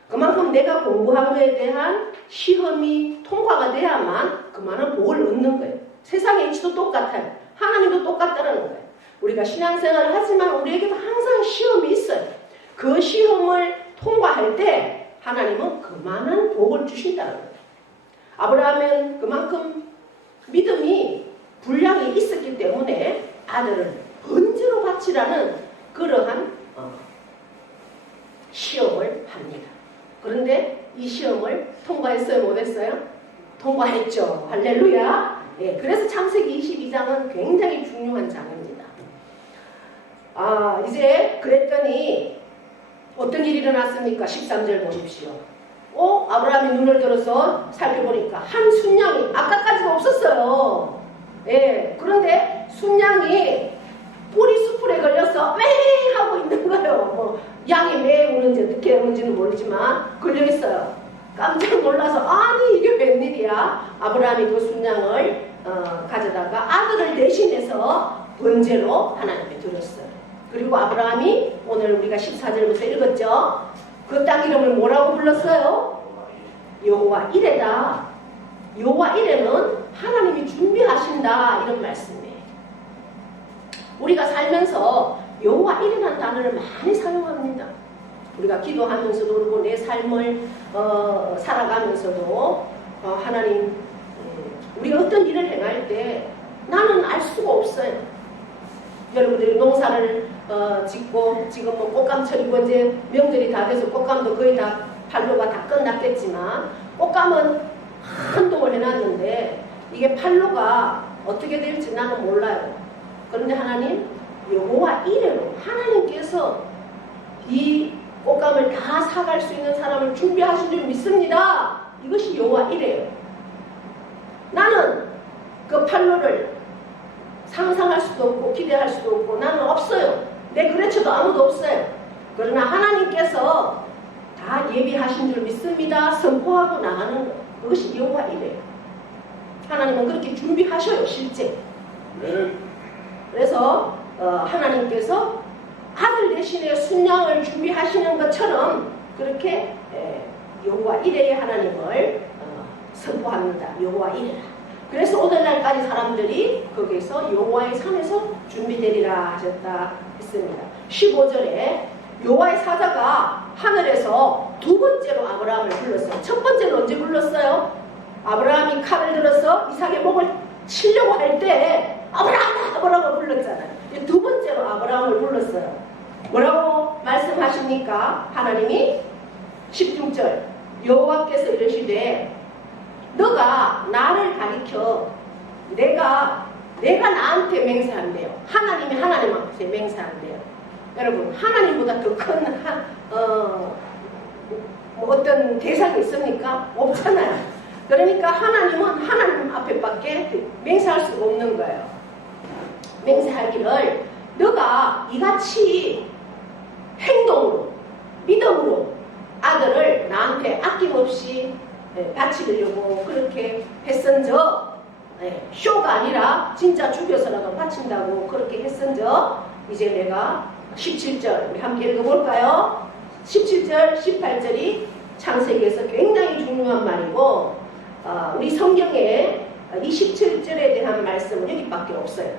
그만큼 내가 공부한 것에 대한 시험이 통과가 돼야만 그만한 복을 얻는 거예요. 세상의 이치도 똑같아요. 하나님도 똑같다는 거예요. 우리가 신앙생활을 하지만 우리에게도 항상 시험이 있어요. 그 시험을 통과할 때 하나님은 그만한 복을 주신다는 거예요. 아브라함은 그만큼 믿음이 분량이 있었기 때문에 아들을 번제로 바치라는 그러한 시험을 합니다. 그런데 이 시험을 통과했어요? 못했어요? 통과했죠. 할렐루야. 그래서 창세기 22장은 굉장히 중요한 장입니다. 이제 그랬더니 어떤 일이 일어났습니까? 13절 보십시오. 아브라함이 눈을 들어서 살펴보니까 한 순양이 아까까지는 없었어요. 그런데 순양이 뿌리 수풀에 걸려서 왜 하고 있는 거예요. 양이 왜 우는지 어떻게 우는지는 모르지만 걸려있어요. 깜짝 놀라서 아니 이게 웬일이야. 아브라함이 그 순양을 가져다가 아들을 대신해서 번제로 하나님께 드렸어요. 그리고 아브라함이 오늘 우리가 14절부터 읽었죠. 그 땅 이름을 뭐라고 불렀어요? 여호와 이레다. 여호와 이레는 하나님이 준비하신다 이런 말씀이에요. 우리가 살면서 여호와 이레라는 단어를 많이 사용합니다. 우리가 기도하면서도 그러고 내 삶을 살아가면서도 하나님 우리가 어떤 일을 행할 때 나는 알 수가 없어요. 여러분들이 농사를 짓고 지금 뭐 꽃감철이고 이제 명절이 다 돼서 꽃감도 거의 다 판로가 다 끝났겠지만 꽃감은 한동을 해놨는데 이게 판로가 어떻게 될지 나는 몰라요. 그런데 하나님 여호와 이레로 하나님께서 이 꽃감을 다 사갈 수 있는 사람을 준비하신 줄 믿습니다. 이것이 여호와 이레요. 나는 그 판로를 상상할 수도 없고 기대할 수도 없고 나는 없어요. 내 거래처도 아무도 없어요. 그러나 하나님께서 다 예비하신 줄 믿습니다. 선포하고 나가는 것. 그것이 여호와 이레요. 하나님은 그렇게 준비하셔요. 실제. 그래서 하나님께서 아들 대신에 순양을 준비하시는 것처럼 그렇게 여호와 이레의 하나님을 선포합니다. 여호와 이레라. 그래서 오늘날까지 사람들이 거기서 여호와의 산에서 준비되리라 하셨다 했습니다. 15절에 여호와의 사자가 하늘에서 두 번째로 아브라함을 불렀어요. 첫 번째는 언제 불렀어요? 아브라함이 칼을 들어서 이삭의 목을 치려고 할 때 아브라함 불렀잖아요. 두 번째로 아브라함을 불렀어요. 뭐라고 말씀하십니까? 하나님이 16절 여호와께서 이러시되 너가 나를 가리켜 내가 나한테 맹세한대요. 하나님이 하나님한테 맹세한대요. 여러분 하나님보다 더 큰 어떤 대상이 있습니까? 없잖아요. 그러니까 하나님은 하나님 앞에밖에 맹세할 수가 없는 거예요. 맹세하기를 너가 이같이 행동으로 믿음으로 아들을 나한테 아낌없이 바치려고 그렇게 했은저 쇼가 아니라 진짜 죽여서라도 바친다고 그렇게 했은저 이제 내가 17절 우리 함께 읽어볼까요? 17절 18절이 창세기에서 굉장히 중요한 말이고 우리 성경에 이 17절에 대한 말씀은 여기밖에 없어요.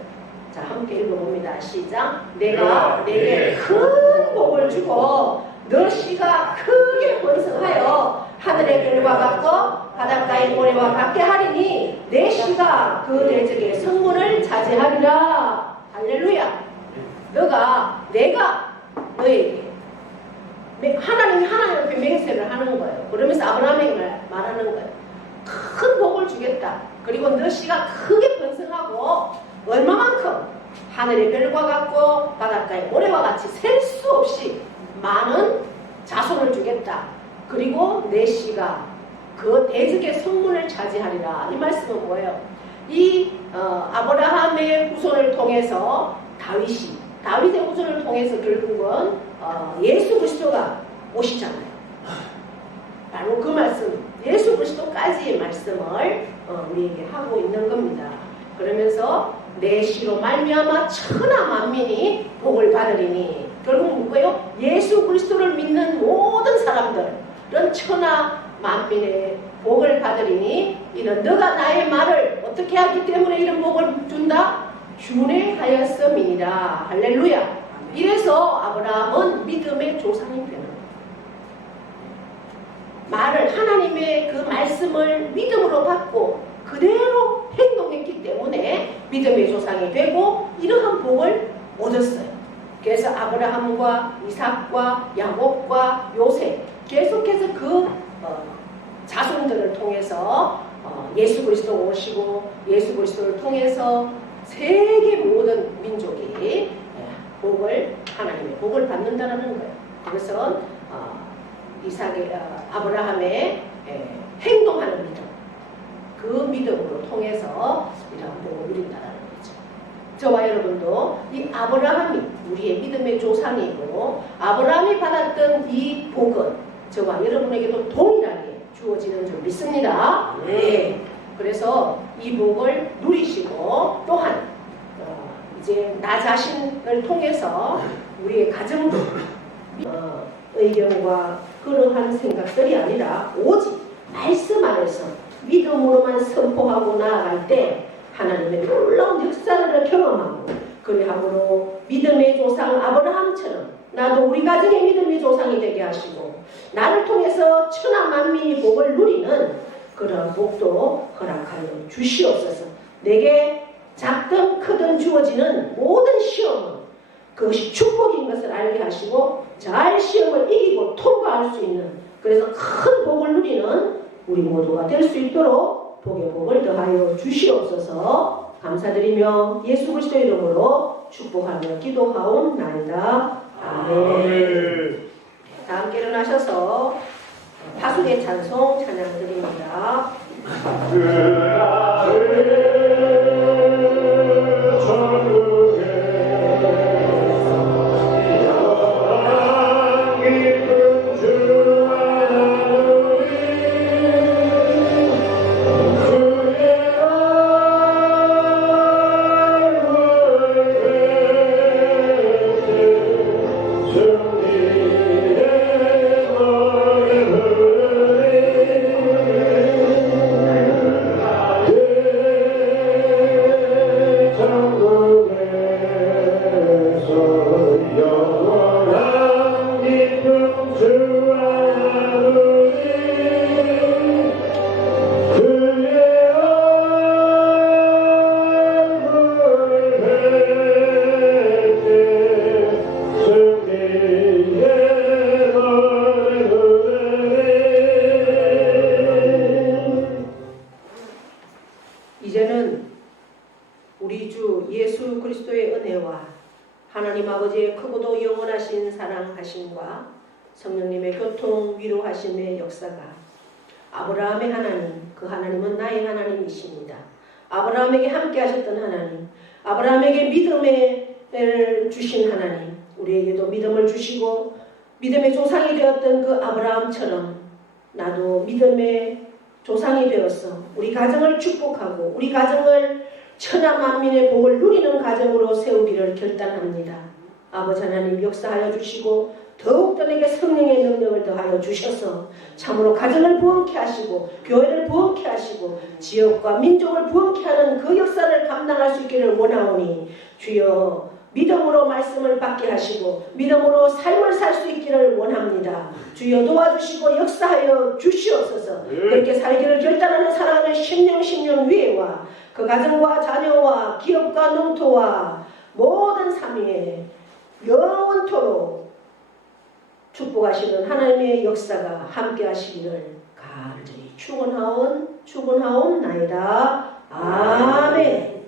자 함께 읽어봅니다. 시작. 내가 내게 큰 복을 주고 너 씨가 크게 번성하여 하늘의 별과 같고 바닷가의 모래와 같게 하리니 내 씨가 그 대적의 성문을 차지하리라. 할렐루야. 내가 너에게 하나님이 하나님 앞에 맹세를 하는 거예요. 그러면서 아브라함에게 말하는 거예요. 큰 복을 주겠다. 그리고 너 씨가 크게 번성하고 얼마만큼 하늘의 별과 같고 바닷가의 모래와 같이 셀 수 없이 많은 자손을 주겠다. 그리고 내 씨가 그 대적의 성문을 차지하리라. 이 말씀은 뭐예요? 이 아브라함의 후손을 통해서 다윗의 후손을 통해서 결국은 예수 그리스도가 오시잖아요. 바로 그 말씀, 예수 그리스도까지의 말씀을 우리에게 하고 있는 겁니다. 그러면서 내 씨로 말미암아 천하 만민이 복을 받으리니 결국 뭐예요? 예수 그리스도를 믿는 모든 사람들은 천하 만민의 복을 받으리니 이는 너가 나의 말을 어떻게 하기 때문에 이런 복을 준다? 준행하였음이니라. 할렐루야. 이래서 아브라함은 믿음의 조상이 되는 거예요. 말을 하나님의 그 말씀을 믿음으로 받고 그대로 행동했기 때문에 믿음의 조상이 되고 이러한 복을 얻었어요. 그래서 아브라함과 이삭과 야곱과 요셉 계속해서 그 자손들을 통해서 예수 그리스도 오시고 예수 그리스도를 통해서 세계 모든 민족이 하나님의 복을 받는다는 거예요. 그것은 아브라함의 행동하는 믿음, 그 믿음으로 통해서 이런 복을 누린다는 거죠. 저와 여러분도 이 아브라함이 우리의 믿음의 조상이고 아브라함이 받았던 이 복은 저와 여러분에게도 동일하게 주어지는 줄 믿습니다. 네. 그래서 이 복을 누리시고 또한 이제 나 자신을 통해서 우리의 가정도 의견과 그러한 생각들이 아니라 오직 말씀 안에서 믿음으로만 선포하고 나아갈 때 하나님의 놀라운 역사를 경험하고 그리함으로 믿음의 조상 아브라함처럼 나도 우리 가정의 믿음의 조상이 되게 하시고 나를 통해서 천하 만민이 복을 누리는 그런 복도 허락하여 주시옵소서. 내게 작든 크든 주어지는 모든 시험은 그것이 축복인 것을 알게 하시고 잘 시험을 이기고 통과할 수 있는 그래서 큰 복을 누리는 우리 모두가 될 수 있도록 복의 복을 더하여 주시옵소서. 감사드리며 예수 그리스도 이름으로 축복하며 기도하옵나이다. 아멘. 다 함께 일어나셔서 파수의 찬송 찬양드립니다. 이제는 우리 주 예수 그리스도의 은혜와 하나님 아버지의 크고도 영원하신 사랑하심과 성령님의 교통 위로하심의 역사가 아브라함의 하나님, 그 하나님은 나의 하나님이십니다. 아브라함에게 함께 하셨던 하나님, 아브라함에게 믿음을 주신 하나님, 우리에게도 믿음을 주시고 믿음의 조상이 되었던 그 아브라함처럼 나도 믿음의 조상이 되어서 우리 가정을 축복하고 우리 가정을 천하 만민의 복을 누리는 가정으로 세우기를 결단합니다. 아버지 하나님 역사하여 주시고 더욱더 내게 성령의 능력을 더하여 주셔서 참으로 가정을 부흥케 하시고 교회를 부흥케 하시고 지역과 민족을 부흥케 하는 그 역사를 감당할 수 있기를 원하오니 주여 믿음으로 말씀을 받게 하시고 믿음으로 삶을 살 수 있기를 원합니다. 주여 도와주시고 역사하여 주시옵소서. 그렇게 살기를 결단하는 사랑하는 심령 위에와 그 가정과 자녀와 기업과 농토와 모든 삶에 영원토록 축복하시는 하나님의 역사가 함께 하시기를 간절히 축원하옵나이다. 아멘.